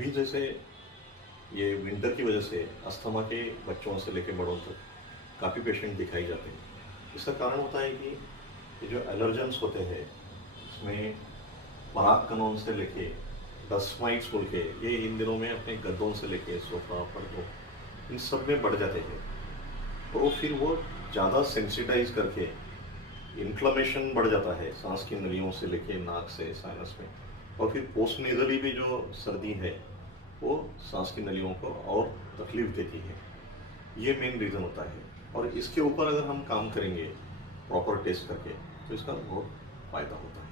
अभी जैसे ये विंटर की वजह से अस्थमा के बच्चों से लेकर बड़ों तक काफ़ी पेशेंट दिखाई जाते हैं। इसका कारण होता है कि ये जो एलर्जेंस होते हैं इसमें पराग कणों से लेके डस्ट माइट्स बोल के ये इन दिनों में अपने गद्दों से लेके सोफा पर्दों इन सब में बढ़ जाते हैं। तो फिर वो ज़्यादा सेंसिटाइज करके इन्फ्लेमेशन बढ़ जाता है सांस की नलियों से लेके नाक से साइनस में, और फिर पोस्ट नेजली भी जो सर्दी है वो सांस की नलियों को और तकलीफ देती है। ये मेन रीज़न होता है, और इसके ऊपर अगर हम काम करेंगे प्रॉपर टेस्ट करके तो इसका बहुत फ़ायदा होता है।